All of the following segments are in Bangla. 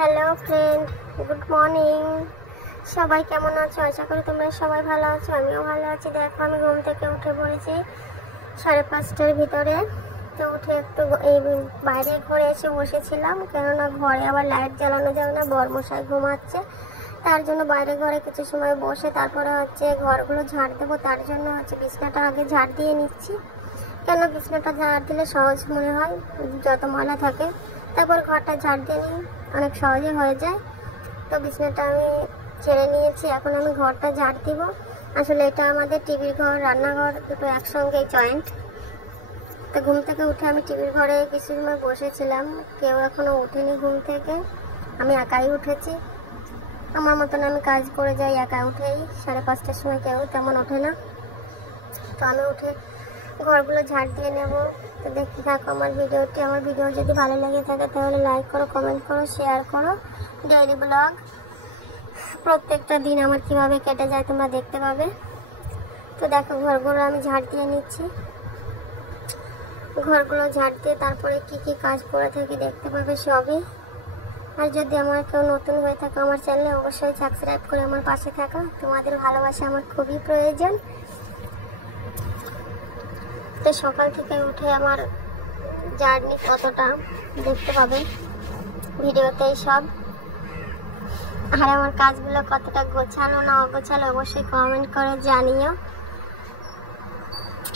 Hello friend, good morning. সবাই কেমন আছো? আশা করি তোমরা সবাই ভালো আছো, আমিও ভালো আছি। দেখো আমি ঘুম থেকে উঠে পড়েছি 5:30টার ভিতরে। তো উঠে একটু এই বাইরে ঘরে এসে বসেছিলাম, কেননা ঘরে আবার লাইট জ্বালানো যাবে না, বরমশাই ঘুমাচ্ছে। তার জন্য বাইরে ঘরে কিছু সময় বসে তারপরে ঘরগুলো ঝাড় দেবো। তার জন্য বিছনাটা আগে ঝাড় দিয়ে নিচ্ছি, কেন বিছনাটা ঝাড় দিলে সহজ মনে হয়, যত ময়লা থাকে। তারপর ঘরটা ঝাড় দিয়ে নিই, অনেক সহজে হয়ে যায়। তো বিছনাটা আমি ছেড়ে নিয়েছি, এখন আমি ঘরটা ঝাড় দিব। আসলে এটা আমাদের টিভির ঘর, রান্নাঘর দুটো একসঙ্গে জয়েন্ট। তো ঘুম থেকে উঠে আমি টিভির ঘরে কিছু সময় বসেছিলাম, কেউ এখনও ওঠেনি ঘুম থেকে, আমি একাই উঠেছি। আমার মতন আমি কাজ করে যাই একা উঠেই, 5:30টার সময় কেউ তেমন ওঠে না। তো আমি উঠে ঘরগুলো ঝাড় দিয়ে নেব। তো দেখতে থাকো আমার ভিডিওটি। আমার ভিডিও যদি ভালো লেগে থাকে তাহলে লাইক করো, কমেন্ট করো, শেয়ার করো। ডেইলি ব্লগ প্রত্যেকটা দিন আমার কিভাবে কেটে যায় তোমরা দেখতে পাবে। তো দেখো ঘরগুলো আমি ঝাড় দিয়ে নিচ্ছি। ঘরগুলো ঝাড় দিয়ে তারপরে কি কি কাজ করে থাকি দেখতে পাবে সবই। আর যদি আমার কেউ নতুন হয়ে থাকে আমার চ্যানেলে, অবশ্যই সাবস্ক্রাইব করে আমার পাশে থাকো। তোমাদের ভালোবাসা আমার খুবই প্রয়োজন। তো সকাল থেকে উঠে আমার জার্নি কতটা দেখতে পাবে ভিডিওতেই সব। আর আমার কাজগুলো কতটা গোছালো না অগোছালো অবশ্যই কমেন্ট করে জানিও।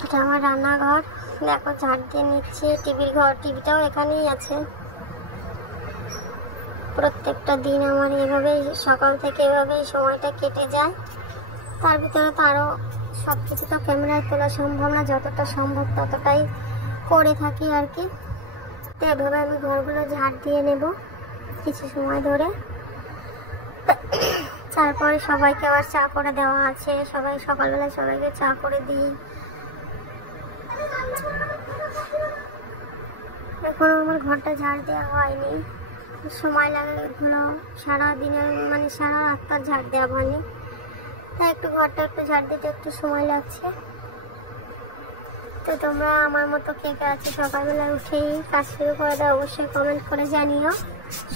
এটা আমার রান্নাঘর, দেখো ঝাড় দিয়ে নিচ্ছি। টিভির ঘর, টিভিটাও এখানেই আছে। প্রত্যেকটা দিন আমার এভাবেই সকাল থেকে এভাবেই সময়টা কেটে যায়। তার ভিতরে তো আরও সব কিছু তো ক্যামেরায় তোলা সম্ভব না, যতটা সম্ভব ততটাই করে থাকি আর কি। তো এভাবে আমি ঘরগুলো ঝাড় দিয়ে নেব কিছু সময় ধরে। তারপরে সবাইকে আবার চা করে দেওয়া আছে, সবাই সকালবেলায় সবাইকে চা করে দিই। এখনও আমার ঘরটা ঝাড় দেওয়া হয়নি, সময় লাগে। এগুলো সারাদিনের মানে সারা রাতটা ঝাড় দেওয়া হয়নি, তাই একটু ঘরটা একটু ঝাড় দিতে একটু সময় লাগছে। তো তোমরা আমার মতো কে কে আছে সকালবেলা উঠেই কাজ শুরু করে দেয় অবশ্যই কমেন্ট করে জানিও।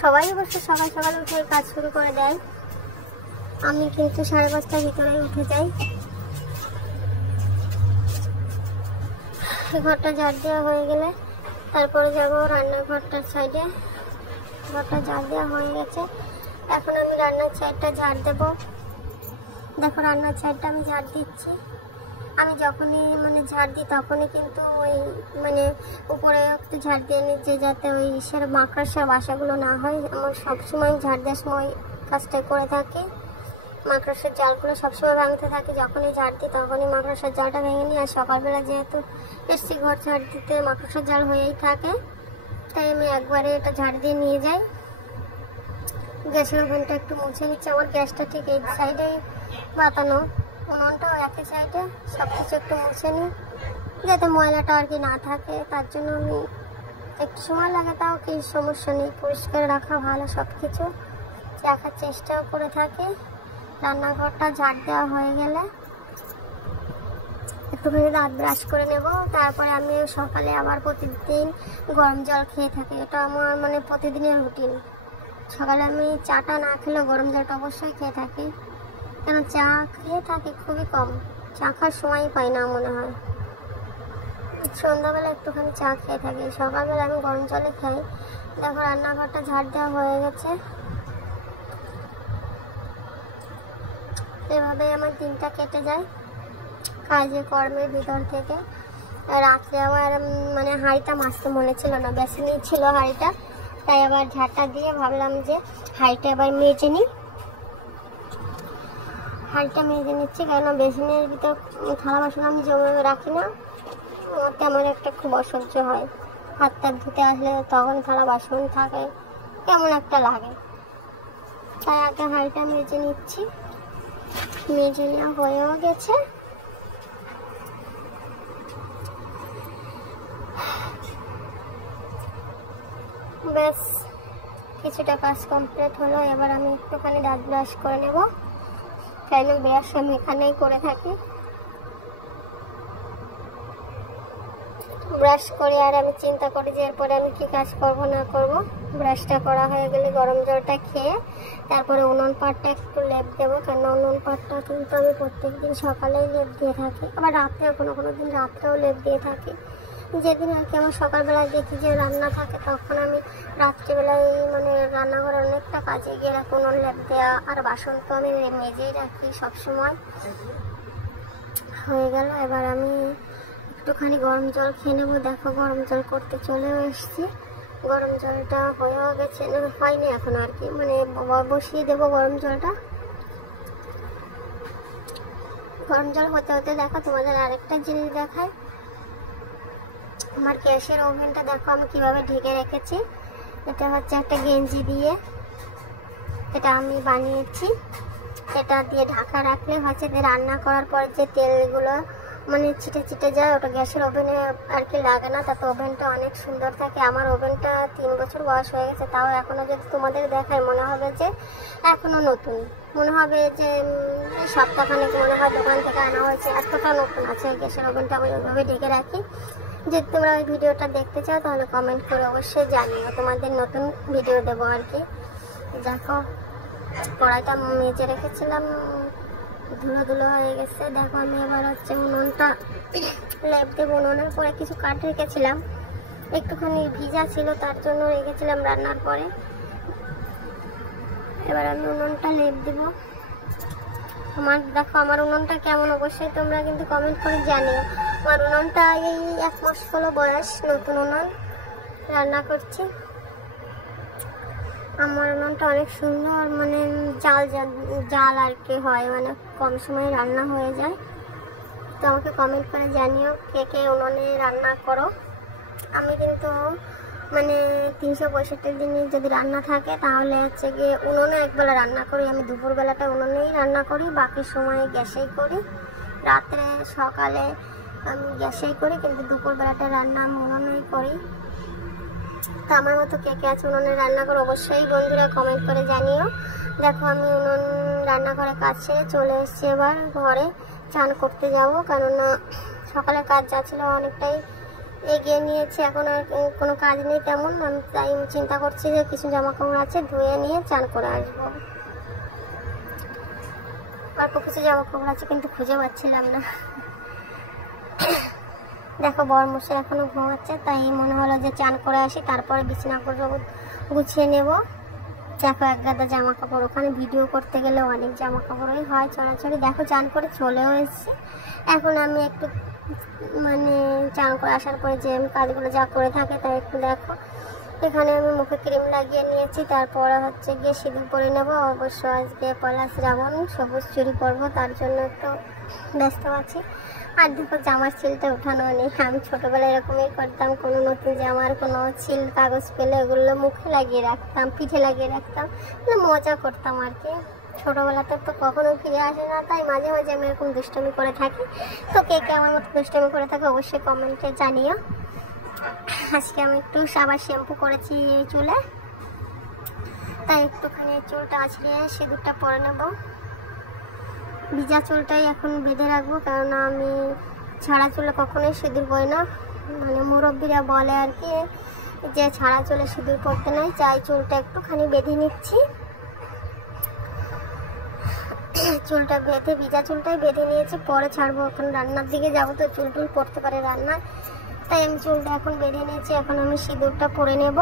সবাই অবশ্যই সকাল সকাল উঠেই কাজ শুরু করে দেয়, আমি কিন্তু 5:30টার ভিতরেই উঠে যাই। ঘরটা ঝাড় দেওয়া হয়ে গেলে তারপরে যাব রান্নাঘরটার সাইডে। ঘরটা ঝাড় দেওয়া হয়ে গেছে, এখন আমি রান্নার সাইডটা ঝাড় দেব। দেখো রান্নার সাইডটা আমি ঝাড় দিচ্ছি। আমি যখনই ঝাড় দিই তখনই কিন্তু ওই উপরে একটু ঝাড় দিয়ে নিচ্ছে, যাতে ওই মাকড়সার বাসাগুলো না হয়। আমার সবসময় ঝাড় দেওয়ার সময় কাজটা করে থাকি, মাকড়সার জালগুলো সবসময় ভাঙতে থাকি। যখনই ঝাড় দিই তখনই মাকড়সার জালটা ভেঙে নিই। আর সকালবেলা যেহেতু এসছি ঘর ঝাড় দিতে, মাকড়সার জাল হয়েই থাকে, তাই আমি একবারে এটা ঝাড় দিয়ে নিয়ে যাই। গ্যাসের ওভেনটা একটু মুছে নিচ্ছে। আমার গ্যাসটা ঠিক এই সাইডেই বাতানো, উনুনটাও একই সাইডে। সব কিছু একটু মুছে নিই যাতে ময়লাটা আর কি না থাকে। তার জন্য আমি একটু সময় লাগে, তাও কি সমস্যা নেই, পরিষ্কার রাখা ভালো। সব কিছু রাখার চেষ্টাও করে থাকি। রান্নাঘরটা ঝাড় দেওয়া হয়ে গেলে একটুখানি দাঁত ব্রাশ করে নেব। তারপরে আমি সকালে আবার প্রতিদিন গরম জল খেয়ে থাকি, এটা আমার প্রতিদিনের রুটিন। সকালে আমি চাটা না খেলেও গরম জলটা অবশ্যই খেয়ে থাকি, কেন চা খেয়ে থাকি খুবই কম, চা খাওয়ার সময়ই পাই না মনে হয়। সন্ধ্যাবেলা একটুখানি চা খেয়ে থাকি, সকালবেলা আমি গরম জলে খাই। দেখো রান্নাঘরটা ঝাড় দেওয়া হয়ে গেছে। এভাবে আমার দিনটা কেটে যায় কাজে কর্মের ভিতর থেকে। রাত্রে আবার হাঁড়িটা মাজতে মনে ছিল না, বেসিনে ছিল হাঁড়িটা, তাই আবার ঝাড়টা দিয়ে ভাবলাম যে হাঁড়িটা এবার মেজে নিই। হাঁড়িটা মেজে নিচ্ছি, কেননা বেসিনের ভিতর থালা বাসন আমি জমে রাখি না, ওতে আমার একটা খুব অসহ্য হয়। হাত টাত ধুতে আসলে তখন থালা বাসন থাকে, কেমন একটা লাগে। তাই আগে হাঁড়িটা মেজে নিচ্ছি। মেজে নেওয়া হয়েও গেছে। ব্যাস কিছুটা কাজ কমপ্লিট হলো। এবার আমি একটুখানি দাঁত ব্রাশ করে নেব, কেন ব্রাশ আমি এখানেই করে থাকি। ব্রাশ করি আর আমি চিন্তা করি যে এরপরে আমি কি কাজ করব না করব। ব্রাশটা করা হয়ে গেলে গরম জলটা খেয়ে তারপরে উনুন পাটটা একটু লেপ দেবো, কেন উনুন পাটটা কিন্তু আমি প্রত্যেকদিন সকালেই লেপ দিয়ে থাকি, আবার রাত্রেও কোনো কোনো দিন রাত্রেও লেপ দিয়ে থাকি। যেদিন আর কি আমার সকালবেলায় দেখি যে রান্না থাকে তখন আমি রাত্রিবেলায় মানে রান্নাঘরে অনেকটা কাজে গিয়ে রাখি উনুন লেপ দেওয়া, আর বাসন তো আমি মেজেই রাখি সবসময়। হয়ে গেল, এবার আমি একটুখানি গরম জল খেয়ে নেবো। দেখো গরম জল করতে চলেও এসেছি, গরম জলটা হয়েও গেছে, হয়নি এখন আর কি, মানে বসিয়ে দেবো গরম জলটা। গরম জল হতে হতে দেখো তোমাদের আরেকটা জিনিস দেখায়, আমার গ্যাসের ওভেনটা দেখো আমি কিভাবে ঢেকে রেখেছি। এটা হচ্ছে একটা গেঞ্জি দিয়ে, এটা আমি বানিয়েছি। এটা দিয়ে ঢাকা রাখলে হচ্ছে রান্না করার পর যে তেলগুলো মানে ছিটে ছিটে যায় ওটা গ্যাসের ওভেনে আর কি লাগে না, তাতে ওভেনটা অনেক সুন্দর থাকে। আমার ওভেনটা 3 বছর বয়স হয়ে গেছে, তাও এখনও যদি তোমাদের দেখায় মনে হবে যে এখনও নতুন, মনে হবে যে সপ্তাহখানেক মনে হয় দোকান থেকে আনা হয়েছে, এতটা নতুন আছে গ্যাসের ওভেনটা। আমি ওইভাবে ঢেকে রাখি। যদি তোমরা ওই ভিডিওটা দেখতে চাও তাহলে কমেন্ট করে অবশ্যই জানিও, তোমাদের নতুন ভিডিও দেবো আর কি। দেখো কড়াইটা মেজে রেখেছিলাম, ধুলো ধুলো হয়ে গেছে। দেখো আমি এবার হচ্ছে উনুনটা লেপ দেবো। উনুনের পরে কিছু কাঠ রেখেছিলাম, একটুখানি ভিজা ছিল তার জন্য রেখেছিলাম রান্নার পরে। এবার আমি উনুনটা লেপ দেবো। দেখো আমার উনুনটা কেমন অবশ্যই তোমরা কিন্তু কমেন্ট করে জানিও। আমার উনুনটা এই 1 মাস হলো বয়স, নতুন উনুন রান্না করছি। আমার উনুনটা অনেক সুন্দর, মানে জাল আর কি হয়, মানে কম সময়ে রান্না হয়ে যায়। তো আমাকে কমেন্ট করে জানিও কে কে উনুনে রান্না করো। আমি কিন্তু মানে 365 দিনই যদি রান্না থাকে তাহলে হচ্ছে গিয়ে উনুনে একবেলা রান্না করি। আমি দুপুরবেলাটা উনুনেই রান্না করি, বাকি সময় গ্যাসেই করি। রাত্রে সকালে আমি গ্যাসেই করি, কিন্তু দুপুরবেলাটা রান্না আমি উনুনেই করি। তো আমার মতো কে কে আছে উনুনে রান্না করে অবশ্যই বন্ধুরা কমেন্ট করে জানিও। দেখো আমি উনুন রান্নাঘরে কাজ সেরে চলে এসেছি, এবার ঘরে চান করতে যাব, কেননা সকালে কাজ যা ছিল অনেকটাই এগিয়ে নিয়েছি, এখন আর কোনো কাজ নেই তেমন। আমি তাই চিন্তা করছি যে কিছু জামা কাপড় আছে ধুয়ে নিয়ে চান করে আসবো। অল্প কিছু জামা কাপড় আছে কিন্তু খুঁজে পাচ্ছিলাম না। দেখো বরমশাই এখনো ঘুমাচ্ছে, তাই মনে হলো যে চান করে আসি, তারপরে বিছানা গুছিয়ে নেব। দেখো এক গাদা জামা কাপড়, ওখানে ভিডিও করতে গেলে অনেক জামা কাপড়ই হয় ছড়াছড়ি। দেখো চান করে চলেও এসেছি। এখন আমি একটু মানে চান করে আসার পরে যে আমি কাজগুলো যা করে থাকে তাই একটু দেখো। এখানে আমি মুখে ক্রিম লাগিয়ে নিয়েছি, তারপরে হচ্ছে গিয়ে সিঁদুর পরে নেবো। অবশ্য আজকে পয়লা শ্রাবণ, সবুজ চুড়ি পরবো, তার জন্য একটু ব্যস্ত আছি। আর দেখো জামার ছিলটা উঠানো নেই, আমি ছোটোবেলায় এরকমই করতাম, কোনো নতুন জামার কোনো ছিল কাগজ পেলে ওগুলো মুখে লাগিয়ে রাখতাম, পিঠে লাগিয়ে রাখতাম, মজা করতাম আর কি। ছোটোবেলাতে তো কখনো ফিরে আসে না, তাই মাঝে মাঝে আমি এরকম দুষ্টমি করে থাকি। তো কে কে আমার মতো দুষ্টমি করে থাকে অবশ্যই কমেন্টে জানিও। আজকে আমি একটু সাবান শ্যাম্পু করেছি এই চুলে, তাই একটুখানি চুলটা আছড়িয়ে সিঁদুরটা পরে নেব। ভিজা চুলটাই এখন বেঁধে রাখবো, কেননা আমি ছাড়া চুলে কখনোই সিঁদুর পরি না। মানে মুরব্বীরা বলে আর কি যে ছাড়া চুলে সিঁদুর পরতে নেই, চাই চুলটা একটুখানি বেঁধে নিচ্ছি। চুলটা বেঁধে ভিজা চুলটাই বেঁধে নিয়েছি, পরে ছাড়বো। এখন রান্নার দিকে যাবো, তো চুল টুল পড়তে পারে রান্নায়, তাই আমি চুলটা এখন বেঁধে নিয়েছি। এখন আমি সিঁদুরটা পরে নেব।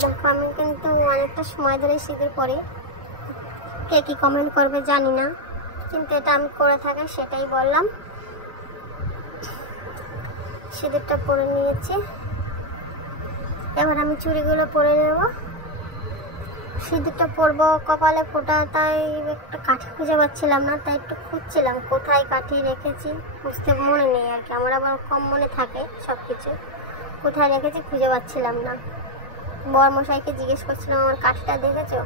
দেখো আমি কিন্তু অনেকটা সময় ধরে সিঁদুর পরি, কে কি কমেন্ট করবে জানি না, কিন্তু এটা আমি করে থাকি সেটাই বললাম। সিঁদুরটা পরে নিয়েছি, এবার আমি চুড়িগুলো পরে নেব। সিঁদুরটা পরবো, কপালে ফোটা, তাই একটা কাঠি খুঁজে পাচ্ছিলাম না, তাই একটু খুঁজছিলাম কোথায় কাঠি রেখেছি, বুঝতে মনে নেই আর কি। আমার আবার কম মনে থাকে সব কিছু, কোথায় রেখেছি খুঁজে পাচ্ছিলাম না। বরমশাইকে জিজ্ঞেস করছিলাম আমার কাঠিটা দেখেছো,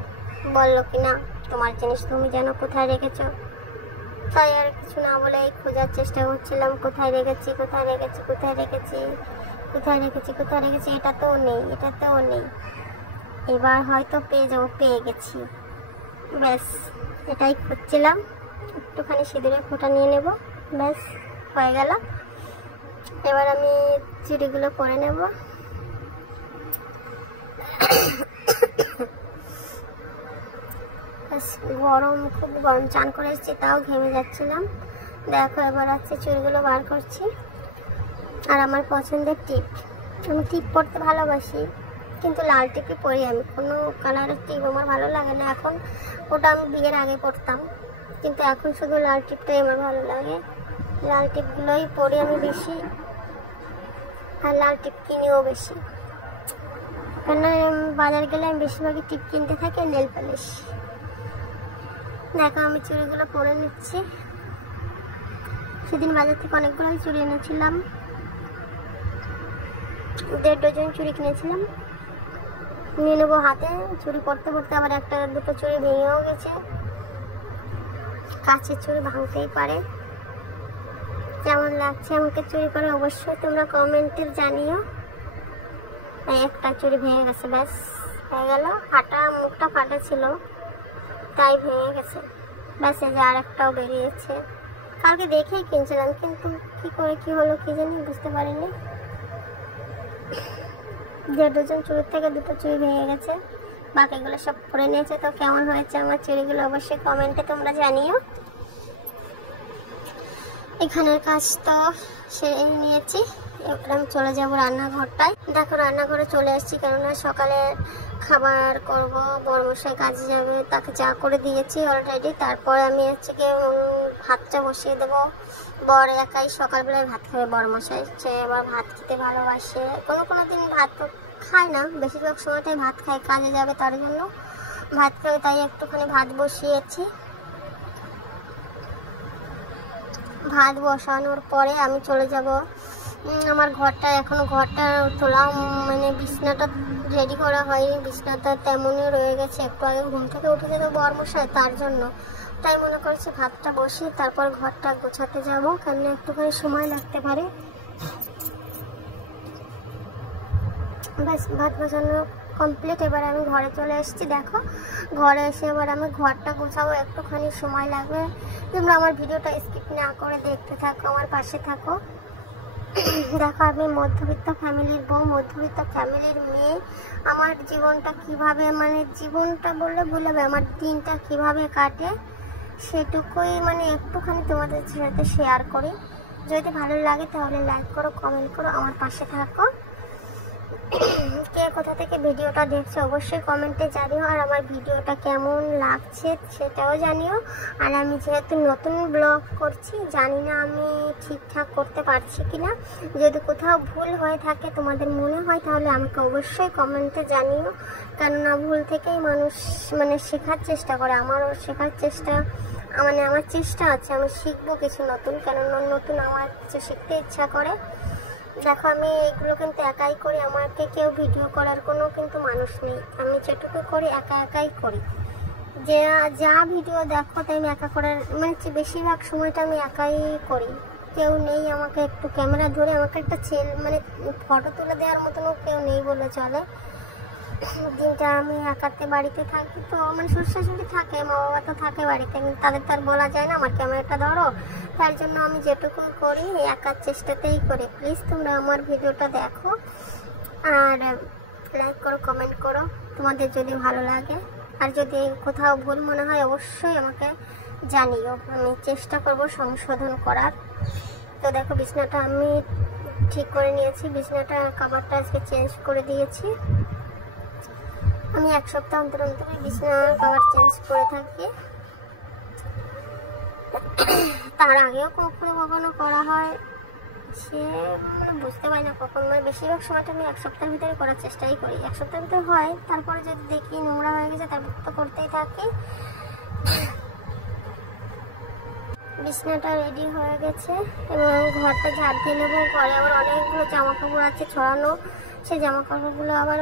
বললো কি না তোমার জিনিস তুমি জানো কোথায় রেখেছো। তাই আর কিছু না বলে খোঁজার চেষ্টা করছিলাম, কোথায় রেখেছি কোথায় রেখেছি কোথায় রেখেছি কোথায় রেখেছি কোথায় রেখেছি। এটাতেও নেই, এটাতেও নেই। এবার হয়তো পেয়ে যাবো, পেয়ে গেছি, ব্যাস এটাই খুঁজছিলাম। একটুখানি সিঁদুরে ফোঁটা নিয়ে নেব, ব্যাস হয়ে গেল। এবার আমি চুড়িগুলো পরে নেব। গরম, খুব গরম, চান করে এসেছি তাও ঘেমে যাচ্ছিলাম। দেখো এবার আছে চুড়িগুলো বার করছি। আর আমার পছন্দের টিপ, আমি টিপ পরতে ভালোবাসি, কিন্তু লাল টিপই পরি আমি, কোনো কালারের টিপ আমার ভালো লাগে না এখন। ওটা আমি বিয়ের আগে পরতাম, কিন্তু এখন শুধু লাল টিপটাই আমার ভালো লাগে। লাল টিপগুলোই পরি আমি বেশি, আর লাল টিপ কিনিও বেশি, কেন বাজার গেলে আমি বেশিরভাগই টিপ কিনতে থাকি, নেল পালিশ। দেখো আমি চুড়িগুলো পরে নিচ্ছি। সেদিন বাজার থেকে অনেকগুলোই চুড়ি এনেছিলাম, 1.5 ডজন চুড়ি কিনেছিলাম। নিয়ে নেবো হাতে। চুড়ি পরতে পরতে আবার একটা দুটো চুড়ি ভেঙেও গেছে। কাছের চুড়ি ভাঙতেই পারে। কেমন লাগছে আমাকে চুড়ি পরে অবশ্যই তোমরা কমেন্টে জানিও। একটা চুড়ি ভেঙে গেছে, ব্যাস হয়ে গেল। ফাটা, মুখটা ফাটা ছিল তাই ভেঙে গেছে, ব্যাস। এই যে আর একটাও বেরিয়েছে। কালকে দেখেই কিনছিলাম, কিন্তু কি করে কি হলো কি জানি বুঝতে পারিনি। 1.5 ডজন চুড়ির থেকে 2টো চুড়ি ভেঙে গেছে, বাকিগুলো সব পরে নিয়েছে। তো কেমন হয়েছে আমার চুড়িগুলো অবশ্যই কমেন্টে তোমরা জানিও। এখানের কাজ তো সেরে নিয়েছি, এবার আমি চলে যাবো রান্নাঘরটায়। দেখো রান্নাঘরে চলে আসছি, কেননা সকালে খাবার করব, বড়মশাই কাজে যাবে, তাকে চা করে দিয়েছি অলরেডি। তারপরে আমি হচ্ছে গিয়ে ভাতটা বসিয়ে দেবো। বর একাই সকালবেলায় ভাত খাবে, বড়মশাই সে আবার ভাত খেতে ভালোবাসে। কোনো দিন ভাত খায় না, বেশিরভাগ সময়টাই ভাত খায়, কাজে যাবে তার জন্য ভাত খাবে, তাই একটুখানি ভাত বসিয়েছি। ভাত বসানোর পরে আমি চলে যাব আমার ঘরটা। এখনো ঘরটা তোলা, মানে বিছনাটা রেডি করা হয়নি, বিছনাটা তেমনই রয়ে গেছে। একটু আগে ঘুম থেকে উঠে যেত বরমশাই, তার জন্য তাই মনে করছি ভাতটা বসিয়ে তারপর ঘরটা গোছাতে যাব, কেন একটুখানি সময় লাগতে পারে। ব্যাস ভাত বসানো কমপ্লিট। এবার আমি ঘরে চলে এসেছি। দেখো ঘরে এসে এবার আমি ঘরটা গোছাবো, একটুখানি সময় লাগবে। তোমরা আমার ভিডিওটা স্কিপ না করে দেখতে থাকো, আমার পাশে থাকো। দেখো আমি মধ্যবিত্ত ফ্যামিলির বউ, মধ্যবিত্ত ফ্যামিলির মেয়ে। আমার জীবনটা কিভাবে, মানে জীবনটা বললে ভুল হবে, আমার দিনটা কিভাবে কাটে সেটুকুই মানে একটুখানি তোমাদের সাথে শেয়ার করি। যদি ভালো লাগে তাহলে লাইক করো, কমেন্ট করো, আমার পাশে থাকো। কে কোথা থেকে ভিডিওটা দেখছো অবশ্যই কমেন্টে জানিও, আর আমার ভিডিওটা কেমন লাগছে সেটাও জানিও। আর আমি যেহেতু নতুন ব্লগ করছি, জানি না আমি ঠিকঠাক করতে পারছি কিনা। যদি কোথাও ভুল হয়ে থাকে তোমাদের মনে হয় তাহলে আমাকে অবশ্যই কমেন্টে জানিও, কেননা ভুল থেকেই মানুষ মানে শেখার চেষ্টা করে। আমারও শেখার চেষ্টা, মানে আমার চেষ্টা আছে, আমি শিখবো কিছু নতুন, কেননা নতুন আমার কিছু শিখতে ইচ্ছা করে। দেখো আমি এগুলো কিন্তু একাই করি, আমাকে কেউ ভিডিও করার কোনো কিন্তু মানুষ নেই। আমি যেটুকু করি একাই করি। যা ভিডিও দেখো তাই আমি একা করার, মানে বেশিরভাগ সময়টা আমি একাই করি। কেউ নেই আমাকে একটু ক্যামেরা ধরে আমাকে একটা মানে ফটো তুলে দেওয়ার মতনও কেউ নেই বলে চলে। দিনটা আমি একাতে বাড়িতে থাকি, তো আমার শ্বশুর-শাশুড়ি থাকে, মা বাবা তো থাকে বাড়িতে, কিন্তু তাদের তো আর বলা যায় না আমার ক্যামেরাটা ধরো। তার জন্য আমি যেটুকু করি একার চেষ্টাতেই করি। প্লিজ তোমরা আমার ভিডিওটা দেখো আর লাইক করো, কমেন্ট করো তোমাদের যদি ভালো লাগে। আর যদি কোথাও ভুল মনে হয় অবশ্যই আমাকে জানিও, আমি চেষ্টা করব সংশোধন করার। তো দেখো বিছনাটা আমি ঠিক করে নিয়েছি, বিছনাটা কভারটা আজকে চেঞ্জ করে দিয়েছি। আমি 1 সপ্তাহ অন্তর বিছানা কভার চেঞ্জ করে থাকি, তার আগেও কখনো করা হয়, সে মানে বুঝতে পারি না কখন, মানে বেশিরভাগ সময়টা আমি 1 সপ্তাহের ভিতরে করার চেষ্টাই করি। 1 সপ্তাহের ভিতরে হয়, তারপরে যদি দেখি নোংরা হয়ে গেছে তারপর তো করতেই থাকি। বিছানাটা রেডি হয়ে গেছে এবং ঘরটা ঝাড় দিয়ে নেবো। ঘরে আবার অনেকগুলো জামা কাপড় আছে ছড়ানো, সেই জামা কাপড়গুলো আবার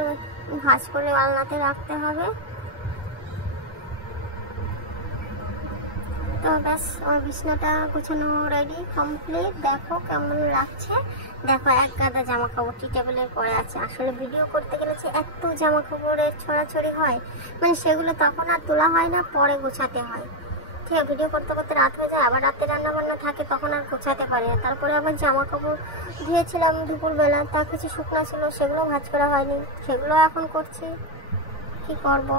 ভাঁজ করে আলনাতে রাখতে হবে। তো ব্যাস আমার বিছানাটা গোছানো রেডি কমপ্লিট। দেখো কেমন লাগছে, দেখো এক গাদা জামা কাপড় টি টেবিলের পরে আছে। আসলে ভিডিও করতে গেলে যে এত জামা কাপড়ের ছড়াছড়ি হয়, মানে সেগুলো তখন আর তোলা হয় না, পরে গোছাতে হয়। ভিডিও করতে করতে রাত হয়ে যায়, আবার রাতে রান্না বান্না থাকে, তখন আর গোছাতে পারি না। তারপরে আবার জামা কাপড় ধুয়েছিলাম দুপুরবেলা, তা কিছু শুকনো ছিল, সেগুলো ভাঁজ করা হয়নি, সেগুলো এখন করছি। কি করব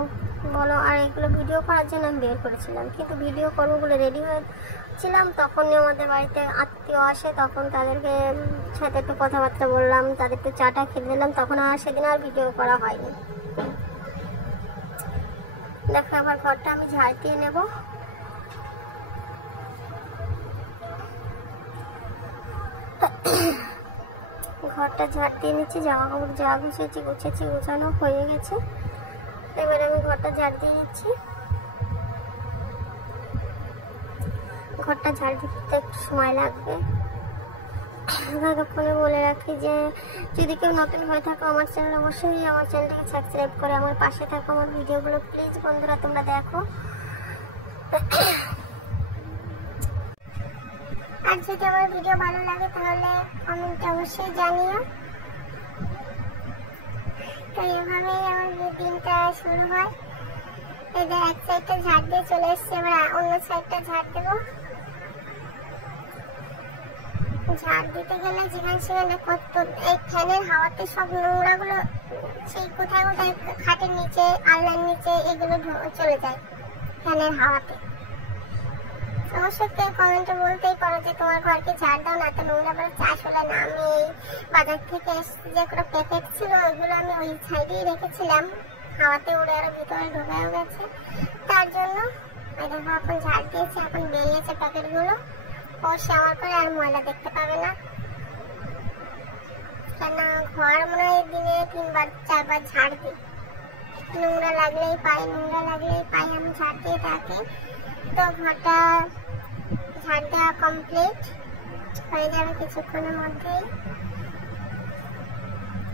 বলো? আর এগুলো ভিডিও করার জন্য আমি বের করেছিলাম, কিন্তু ভিডিও করবো বলে রেডি হয়েছিলাম, তখনই আমাদের বাড়িতে আত্মীয় আসে, তখন তাদেরকে সাথে একটু কথাবার্তা বললাম, তাদের একটু চাটা খেতে দিলাম, তখন আর সেদিন আর ভিডিও করা হয়নি। দেখো আবার ঘরটা আমি ঝাড় দিয়ে নেব। ঘরটা ঝাড় দিয়ে নিচ্ছি, জামা কাপড় যা গুছিয়েছি গোছানো হয়ে গেছে। এবার আমি ঘরটা ঝাড় দিয়ে নিচ্ছি। ঘরটা ঝাড় দিতে একটু সময় লাগবে। ততক্ষণে বলে রাখি যে যদি কেউ নতুন হয়ে থাকো আমার চ্যানেল, অবশ্যই আমার চ্যানেলটাকে সাবস্ক্রাইব করে আমার পাশে থাকো। আমার ভিডিওগুলো প্লিজ বন্ধুরা তোমরা দেখো। আর যদি আমার ভিডিও ভালো লাগে তাহলে কমেন্টে অবশ্যই জানিও। তো এভাবেই আমার দিনটা শুরু হয়। এদের এক সাইডটা ঝাড় দিয়ে চলে এসছে, এবার অন্য সাইডটা ঝাড় দেবো। ঝাড় দিতে গেলে যেখানে সেখানে এই ফ্যানের হাওয়াতে সব নোংরাগুলো সেই কোথায় কোথায় খাটের নিচে, আলনার নিচে এগুলো চলে যায় ফ্যানের হাওয়াতে। অবশ্যই কেউ কমেন্টে বলতেই পারো যে তোমার ঘরকে ঝাড় দাও না, তো নোংরা করে চাষ হলে না। আমি এই বাজার থেকে যে কোনো প্যাকেট ছিল ওইগুলো আমি ওই সাইডেই রেখেছিলাম, হাওয়াতে উড়ে আরো ভিতরে ঢোকাও গেছে, তার জন্য দেখো এখন ঝাড় দিয়েছি। এখন বেরিয়েছে প্যাকেটগুলো, অবশ্যই আমার করে আর ময়লা দেখতে পাবে না, কেন ঘর মনে হয় দিনে 3বার 4বার ঝাড় দিই। নোংরা লাগলেই পাই আমি ঝাড় দিয়ে থাকি। তো ঘরটা ঝাড় দেওয়া কমপ্লিট হয়ে যাবে কিছুক্ষণের মধ্যেই।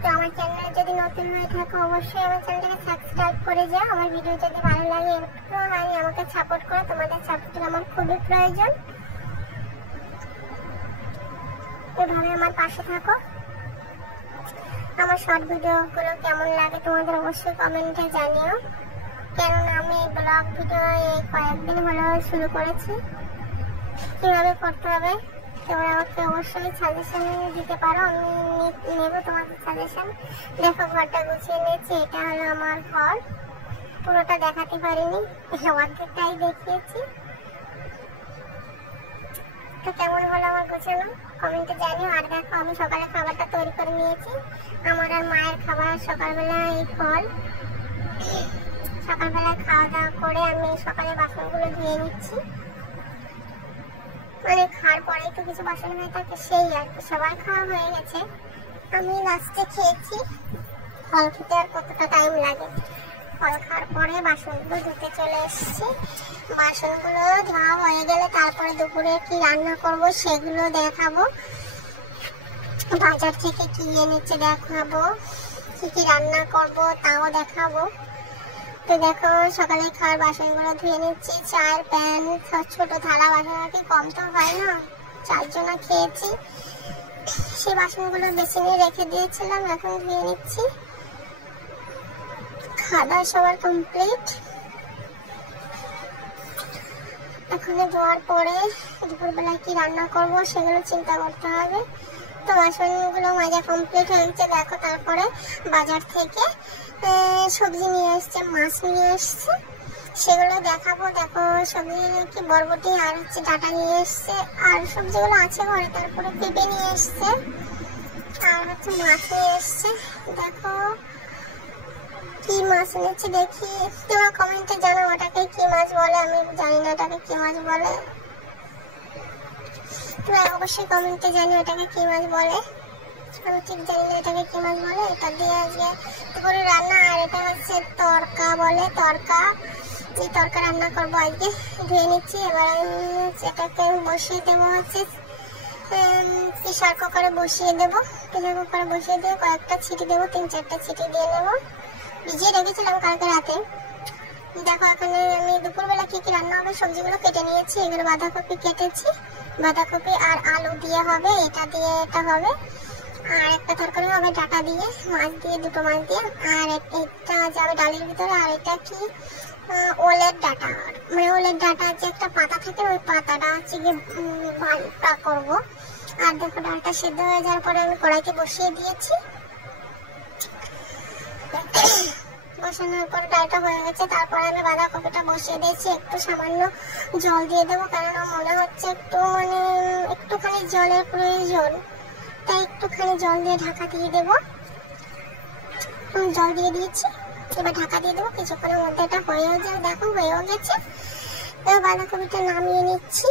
তো আমার চ্যানেলে যদি নতুন হয়ে থাকো অবশ্যই আমার চ্যানেলটাকে সাবস্ক্রাইব করে যাও। আমার ভিডিও যদি ভালো লাগে একটু আমাকে সাপোর্ট করো, তোমাদের সাপোর্টের আমার খুবই প্রয়োজন। এভাবে আমার পাশে থাকো। আমার শর্ট ভিডিওগুলো কেমন লাগে তোমাদের অবশ্যই কমেন্টে জানিও, কেননা আমি ব্লগ ভিডিও এই কয়েকদিন হলো শুরু করেছি। কিভাবে করতে হবে তোমরা আমাকে অবশ্যই সাজেশন দিতে পারো, আমি নেব তোমাদের সাজেশন। দেখো ঘরটা গুছিয়ে নিয়েছি, এটা হলো আমার ঘর। পুরোটা দেখাতে পারিনি, অর্ধেকটাই দেখিয়েছি। তো কেমন হলো আমার গোছানো কমেন্টে জানিও। আর দেখো আমি সকালে খাবারটা তৈরি করে নিয়েছি, আমার আর মায়ের খাবার সকালবেলা এই ফল। সকালবেলা খাওয়া দাওয়া করে আমি সকালে বাসনগুলো ধুয়ে নিচ্ছি, মানে খাওয়ার পরেই তো কিছু বাসন হয়ে থাকে, সেই আর কি। সবার খাওয়া হয়ে গেছে, আমি লাস্টে খেয়েছি। ফল খেতে আর কতটা টাইম লাগে, ফল খাওয়ার পরে বাসনগুলো ধুতে চলে এসেছি। বাসনগুলো ধোয়া হয়ে গেলে তারপরে দুপুরে কি রান্না করব সেগুলো দেখাবো, বাজার থেকে কি এনেছে দেখাবো, কি রান্না করব তাও দেখাবো। তো দেখো সকালে খাওয়ার বাসনগুলো ধুয়ে নিচ্ছি, চায়ের প্যান, ছোট থালা বাসন আর কি, কম তো হয় না, 4 জনা খেয়েছি। সেই বাসনগুলো বেসিনে রেখে দিয়েছিলাম, এখন ধুয়ে নিচ্ছি। খাওয়া দাওয়া সবার কমপ্লিট। এখন ধোয়ার পরে দুপুরবেলায় কি রান্না করব সেগুলো চিন্তা করতে হবে। তো বাসনগুলো মাজা কমপ্লিট হয়ে গেছে। দেখো তারপরে বাজার থেকে সবজি নিয়ে এসছে, মাছ নিয়ে এসছে, সেগুলো দেখাবো। দেখো সবজি কি বরবটি আর হচ্ছে ডাঁটা নিয়ে এসছে, আর সবজিগুলো আছে ঘরে। তারপরে পেঁপে নিয়ে এসছে, আর হচ্ছে মাছ নিয়ে এসছে। দেখো কি মাছ এনেছে দেখি, তোমরা কমেন্টে জানাও ওটাকে কি মাছ বলে, আমি জানি না ওটাকে কি মাছ বলে। তোমরা অবশ্যই কমেন্টে জানি ওটাকে কি মাছ বলে, আমি ঠিক জানি না এটাকে কি মাছ বলে। এটা দিয়ে আজকে দুপুরে রান্না, আর এটা হচ্ছে তরকা বলে, তরকা। এই তরকা রান্না করবো আজকে। ধুয়ে নিচ্ছি, এবার আমি এটাকে বসিয়ে দেবো হচ্ছে প্রেসার কুকারে বসিয়ে দেবো। প্রেসার কুকারে বসিয়ে দিয়ে কয়েকটা ছিটি দেবো, 3-4টা ছিটি দিয়ে নেবো। ভিজিয়ে রেখেছিলাম কালকে রাতে। দেখো এখানে আমি দুপুরবেলা কি কি রান্না হবে সবজিগুলো কেটে নিয়েছি। এগুলো বাঁধাকপি কেটেছি, বাঁধাকপি আর আলু দিয়ে হবে, এটা দিয়ে এটা হবে। আর একটা তরকারি হবে ডাটা দিয়ে, মাছ দিয়ে, দুটো মাছ দিয়ে। আর এটা যাবে ডালের ভিতরে। আর এটা কি ওলের ডাটা, মানে ওলের ডাটা যে একটা পাতা থাকে ওই পাতাটা হচ্ছে গিয়ে ভালটা করবো। আর দেখো ডালটা সেদ্ধ হয়ে যাওয়ার পরে আমি কড়াইতে বসিয়ে দিয়েছি। বসানোর পর ডালটা হয়ে গেছে, তারপরে আমি বাঁধাকপিটা বসিয়ে দিয়েছি। একটু সামান্য জল দিয়ে দেবো, কারণ মনে হচ্ছে একটু মানে একটুখানি জলের প্রয়োজন, তাই একটুখানি জল দিয়ে ঢাকা দিয়ে দেবো। জল দিয়ে দিয়েছি, এবার ঢাকা দিয়ে দেবো। কিছুক্ষণের মধ্যে এটা হয়েও যাবে, দেখো হয়েও গেছে। এবার বাঁধাকপিটা নামিয়ে নিচ্ছি।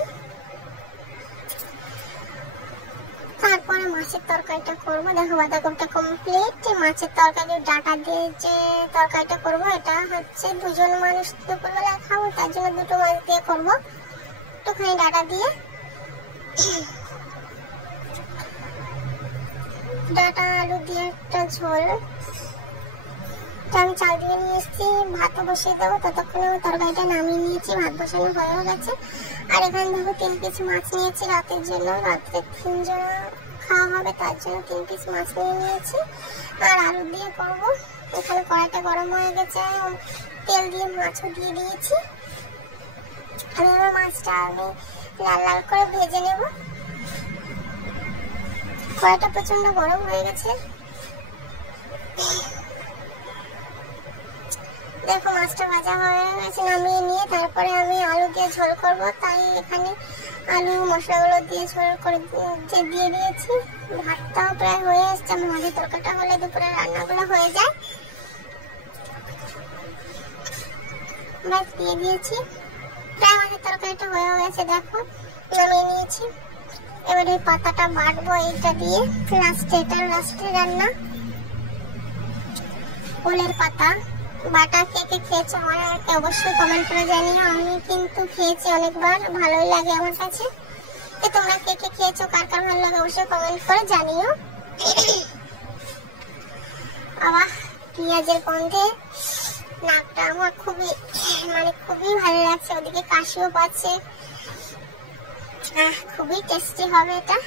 তারপরে মাছের তরকারিটা করবো। দেখো বাঁধাকপিটা কমপ্লিট। মাছের তরকারি ডাটা দিয়ে যে তরকারিটা করবো, এটা হচ্ছে দুজন মানুষ দুপুরবেলা খাবো, তার জন্য দুটো মাছ দিয়ে করবো, একটুখানি ডাটা দিয়ে। ডাটা আলু দিয়ে একটা ঝোল। আমি চাল দিয়ে নিয়ে এসেছি, ভাতও বসিয়ে দেবো। ততক্ষণে আমি তরকারিটা নামিয়ে নিয়েছি, ভাত বসানো হয়েও গেছে। আর এখানে দেখো 3 পিস মাছ নিয়েছি রাতের জন্য, রাত্রে 3 জন খাওয়া হবে, তার জন্য 3 পিস মাছ নিয়ে নিয়েছি। আর আলু দিয়ে করবো। এখানে কড়াইটা গরম হয়ে গেছে, তেল দিয়ে মাছও দিয়ে দিয়েছি। আমি মাছটা আমি লাল লাল করে ভেজে নেব। কড়াইটা প্রচন্ড গরম হয়ে গেছে। দেখো মাছটা ভাজা হয়ে গেছে, নামিয়ে নিয়ে তারপরে আমি আলু দিয়ে ঝোল করব, তাই এখানে আলু মশলাগুলো দিয়ে ঝোল করে দিয়ে দিয়েছি। ভাতটাও প্রায় হয়ে এসছে, আমার মাছের তরকারিটা হলে দুপুরে রান্নাগুলো হয়ে যায়। ব্যাস দিয়ে দিয়েছি, প্রায় মাছের তরকারিটা হয়ে গেছে। দেখো নামিয়ে নিয়েছি। এবার এই পাতাটা বাটবো এইটা দিয়ে, এটা লাস্টে রান্না। ওলের পাতা বাটা কে কে খেয়েছো আমার অবশ্যই কমেন্ট করে জানিও। আমি কিন্তু খেয়েছি অনেকবার, ভালোই লাগে আমার কাছে। তো তোমরা কে কে খেয়েছো, কার কার ভালো লাগে অবশ্যই কমেন্ট করে জানিও। আবার পেঁয়াজের গন্ধে নাকটা আমার খুবই ভালো লাগছে, ওদিকে কাশিও পাচ্ছে। খুবই টেস্টি হবে এটা।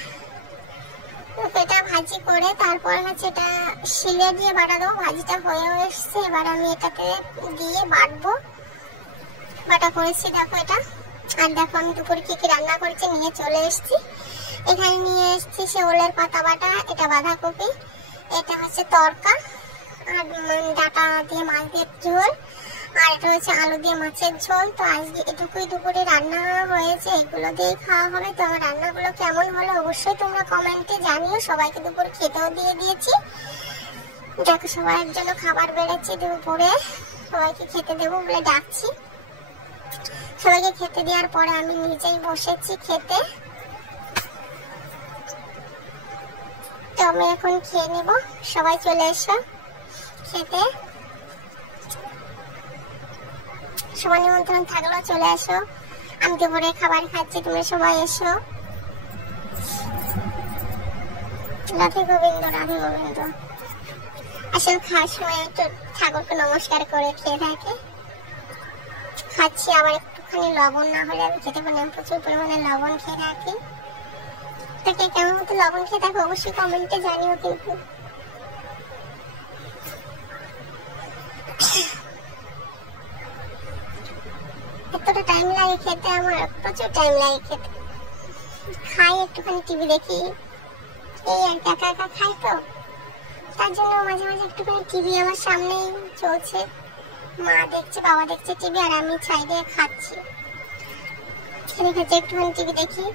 এটা ভাজি করে তারপর হচ্ছে এটা শিলে দিয়ে বাটা দেবো। ভাজিটা হয়ে এসছে, এবার আমি এটাকে দিয়ে বাটবো। বাটা করেছি দেখো এটা। আর দেখো আমি দুপুরে কি কি রান্না করেছি নিয়ে চলে এসেছি। এখানে নিয়ে এসেছি ওলের পাতা বাটা, এটা বাঁধাকপি, এটা হচ্ছে তরকা, আর ডাটা দিয়ে মাছ দিয়ে ঝোল, আর এটা হচ্ছে আলু দিয়ে মাছের ঝোল। তো আজকে এটুকুই দুপুরে রান্না হয়েছে, এগুলো দিয়েই খাওয়া হবে। তো আমার রান্নাগুলো কেমন হলো অবশ্যই তোমরা কমেন্টে জানিও। সবাইকে দুপুরে খেতেও দিয়ে দিয়েছি। দেখো সবার জন্য খাবার বেড়েছি দুপুরে, সবাইকে খেতে দেবো বলে ডাকছি। সবাইকে খেতে দেওয়ার পরে আমি নিজেই বসেছি খেতে। তো আমি এখন খেয়ে নেব, সবাই চলে এসো খেতে। সবার নিমন্ত্রণ থাকলেও চলে আসো, আমি দুপুরে খাবার খাচ্ছি, তোমরা সবাই এসো। রাধে গোবিন্দ, রাধে গোবিন্দ। আসলে খাওয়ার সময় একটু ঠাকুরকে নমস্কার করে খেয়ে থাকে। খাচ্ছি, আবার একটুখানি লবণ না হলে আমি খেতে পারি না, প্রচুর পরিমাণে লবণ খেয়ে থাকি। তো কে কেমন মতো লবণ খেয়ে থাকো অবশ্যই কমেন্টে জানিও কিন্তু। এতটা টাইম লাগে খেতে, আমার প্রচুর টাইম লাগে খেতে। খাই একটুখানি টিভি দেখি, এই আর একা একা খাই, তো তার জন্য মাঝে মাঝে একটুখানি টিভি আমার সামনেই চলছে। মা দেখছে, বাবা দেখছে টিভি, আর আমি সাইডে খাচ্ছি। খেতে খেতে একটুখানি টিভি দেখি,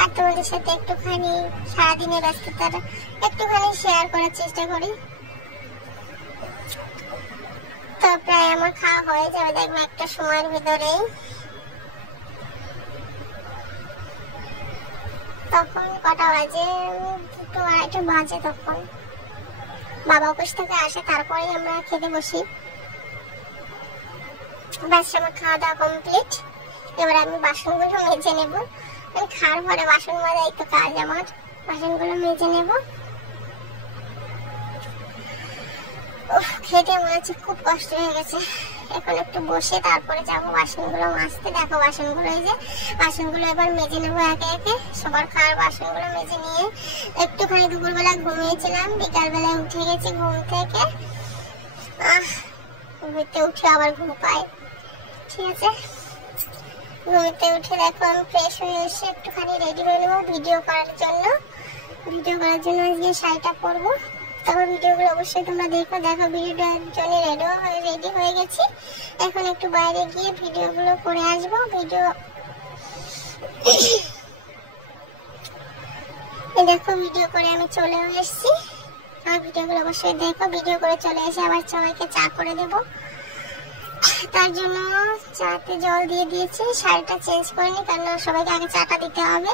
আর তোমাদের সাথে একটুখানি সারাদিনের ব্যস্ততাটা একটুখানি শেয়ার করার চেষ্টা করি। তো প্রায় আমার খাওয়া হয়ে যাবে দেখবো একটা সময়ের ভিতরেই। তখন কটা বাজে, 2-2:30 বাজে। তখন বাবা অফিস থেকে আসে, তারপরে আমরা খেতে বসি। ব্যাস আমার খাওয়া দাওয়া কমপ্লিট। এবার আমি বাসনগুলো মেজে নেব। খাওয়ার পরে বাসন মাজাই তো কাজ আমার, বাসনগুলো মেজে নেব। খেতে মনে হচ্ছে খুব কষ্ট হয়ে গেছে। এখন একটু বসে তারপরে যাবো বাসনগুলো মাজতে। দেখো বাসনগুলো, এই যে বাসনগুলো এবার মেজে নেবো একে একে। সবার খাওয়ার বাসনগুলো মেজে নিয়ে একটুখানি দুপুরবেলা ঘুমিয়েছিলাম, বিকালবেলায় উঠে গেছি ঘুম থেকে। ঘুমিতে উঠে আবার ঘুম পাই, ঠিক আছে। ঘুমিতে উঠে দেখো আমি ফ্রেশ হয়ে এসে একটুখানি রেডি হয়ে নেবো ভিডিও করার জন্য। আজকে শাড়িটা পরবো। তারপর ভিডিওগুলো অবশ্যই তোমরা দেখো। ভিডিওটার জন্য রেডি হয়ে গেছি। এখন একটু বাইরে গিয়ে ভিডিওগুলো করে আসবো। দেখো ভিডিও করে আমি চলে এসেছি। আমার ভিডিওগুলো অবশ্যই দেখো। ভিডিও করে চলে এসে আবার সবাইকে চা করে দেবো। তার জন্য চাতে জল দিয়ে দিয়েছি, শাড়িটা চেঞ্জ করিনি কারণ সবাইকে আগে চাটা দিতে হবে।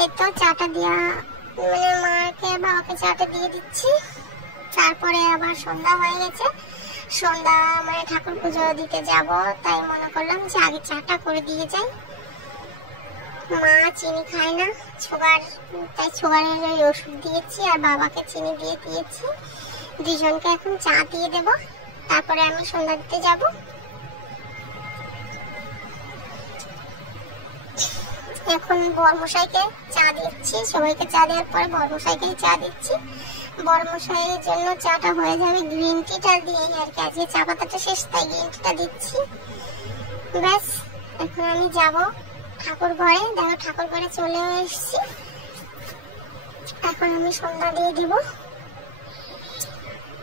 এই তো চাটা দেওয়া, মানে মাকে বাবাকে চাটা দিয়ে দিচ্ছি। তারপরে আবার সন্ধ্যা হয়ে গেছে, সন্ধ্যা মানে ঠাকুর পুজো দিতে যাব, তাই মনে করলাম যে আগে চাটা করে দিয়ে যাই। মা চিনি খায় না, সুগার, তাই সুগারের ওষুধ দিয়েছি আর বাবাকে চিনি দিয়ে দিয়েছি। দুজনকে এখন চা দিয়ে দেব, তারপরে আমি সন্ধ্যা দিতে যাব। এখন বরমশাইকে চা দিচ্ছি, সবাইকে চা দেওয়ার পরে বরমশাইকে চা দিচ্ছি। বরমশাইয়ের জন্য চাটা হয়ে যাবে গ্রিন টিটা দিয়ে আর কি, আজকে চা পাতাটা শেষ তাই গ্রিন টিটা দিচ্ছি। ব্যাস এখন আমি যাব ঠাকুর ঘরে। দেখো ঠাকুর ঘরে চলে এসেছি। এখন আমি সন্ধ্যা দিয়ে দেব।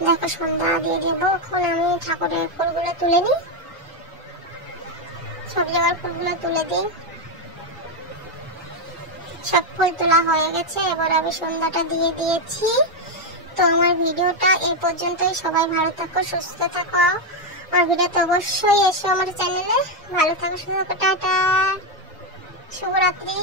দেখো সন্ধ্যা দিয়ে দেব। এখন আমি ঠাকুরের ফুলগুলো তুলে নিই, সব জায়গার ফুলগুলো তুলে দিই। সব ফুল তোলা হয়ে গেছে, এবার আমি সন্ধ্যাটা দিয়ে দিয়েছি। তো আমার ভিডিওটা এই পর্যন্তই। সবাই ভালো থাকো, সুস্থ থাকো। আমার ভিডিওতে অবশ্যই এসো আমার চ্যানেলে। ভালো থাকো, সুস্থ থাকো। টাটা, শুভরাত্রি।